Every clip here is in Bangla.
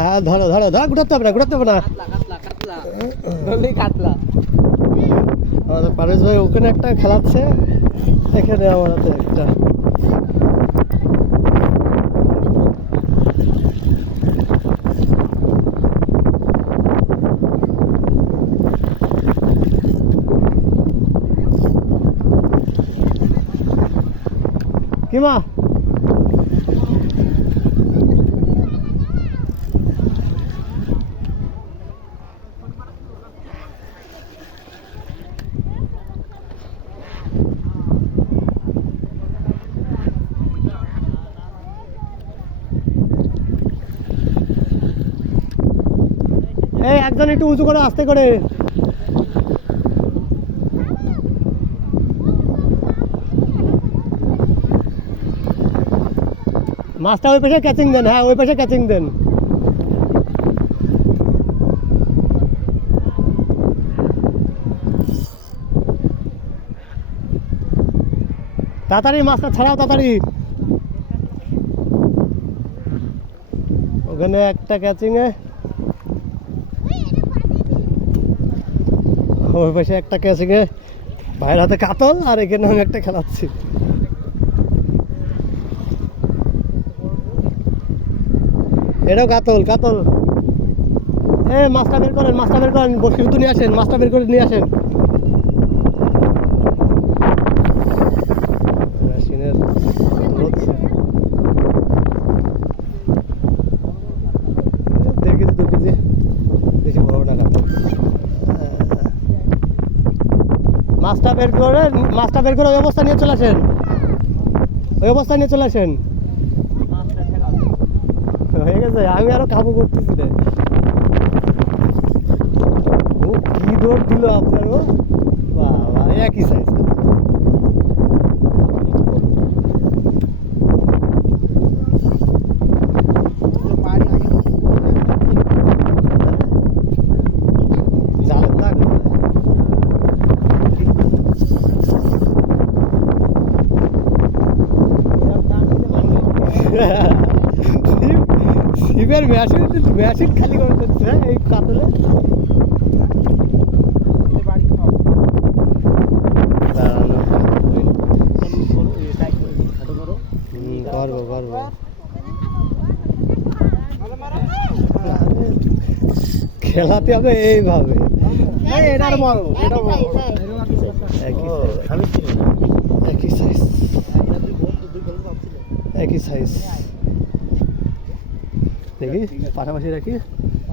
হ্যাঁ ধরো ধরো ধরো, ঘুরাতে হবে না, ঘুরাতে হবে না। আমাদের পারেশ ভাই ওখানে একটা খেলাচ্ছে, এখানে আমার হাতে একটা। কি মা এই একজন একটু উঁচু করে আস্তে করে। মাছটা ওই পাশে ক্যাচিং দেন, হ্যাঁ ওই পাশে ক্যাচিং দেন। তাড়াতাড়ি মাছটা ছাড়াও তাড়াতাড়ি। ওখানে একটা ক্যাচিংয়ে, ওই পাশে একটা ক্যাচিংয়ে ভাইয়ের হাতে কাতল, আর এখানে আমি একটা খেলাচ্ছি। এটাও কাতল কাতল। মাছটা বের করেন, মাছটা বের করেন, বসি শুধু নিয়ে আসেন, মাছটা বের করে নিয়ে আসেন। মেশিনের হচ্ছে 1.5 কেজি 2 কেজি, বেশি বড় না কাতল। মাছটা বের করে, মাছটা বের করে ওই অবস্থা নিয়ে চলে আসেন, ওই অবস্থা নিয়ে চলে আসেন। হয়ে গেছে, আমি আরো কাবু করতেছি রে। ও কি দৌড় দিল আপনার, ও বাবা একই সাইজ। জালের দাগ শিবের মেশিন, মেশিন খালি করে দিচ্ছে এই কাতলে। পারবো পারবো, খেলাতে হবে এইভাবে। একই সাইজ, একই সাইজ দেখি পাশাপাশি রাখি।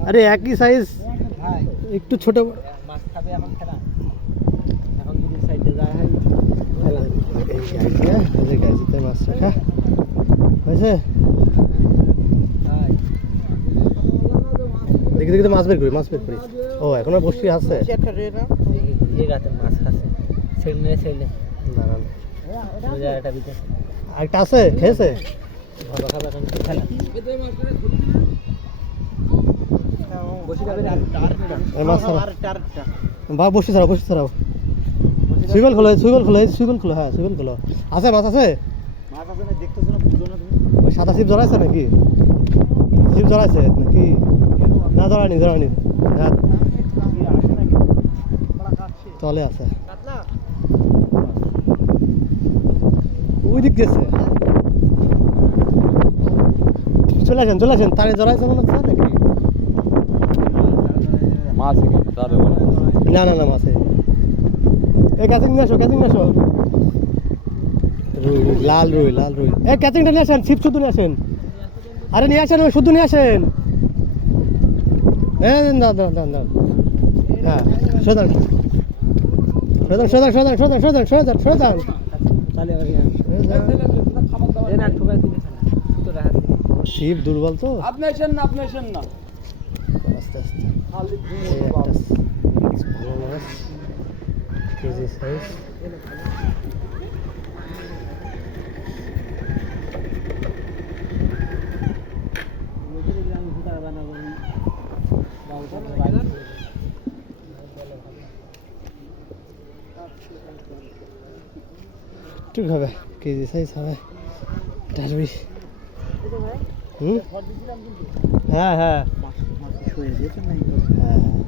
আরে একই সাইজ, একটু ছোট মাছ খাবে এখন খেলা। এখন যদি সাইডে যায় খেলা এই গাইতে মাছ রাখা হয়েছে। দেখি দেখি তো মাছ বের করি, মাছ বের করি। ও এখনো বসি আছে, মাছ খাচ্ছে আরেকটা আছে, খেয়েছে বা বসি ছাড়াও, বসি ছাড়াও। সুইবেল খোলো, সুইবেল খোলো, সুইবেল খোলো, হ্যাঁ সুইবেল খোলো। আছে মাছ আছে, ওই সাদা শিপ জড়াইছে নাকি? শিপ জড়াইছে নাকি? না জড়ায়নি, জড়ায়নি, তলে আছে, ওই দিক দিয়েছে। চলে আসেন, চলে আসেন, তারে জড়াইছে মনে হচ্ছে নাকি? না না না মাছে এই ক্যাচিং নিয়ে আসো, ক্যাচিং নিয়ে আসো। রুই, লাল রুই, লাল রুই। এই ক্যাচিংটা নিয়ে আসেন, ছিপ শুধু নিয়ে আসেন। আরে নিয়ে আসেন, ওই শুধু নিয়ে আসেন। হ্যাঁ না না না না, হ্যাঁ সোদান সোদান সোদান সোদান সোদান সোদান সোদান সোদান। শিব দুর্বল তো, আপনি আসেন না, আপনি আসেন না, আস্তে আস্তে। কেজি সাইজ ঠিক হবে, কেজি সাইজ হবে। ডালবি হুম? হ্যাঁ হ্যাঁ হ্যাঁ হ্যাঁ।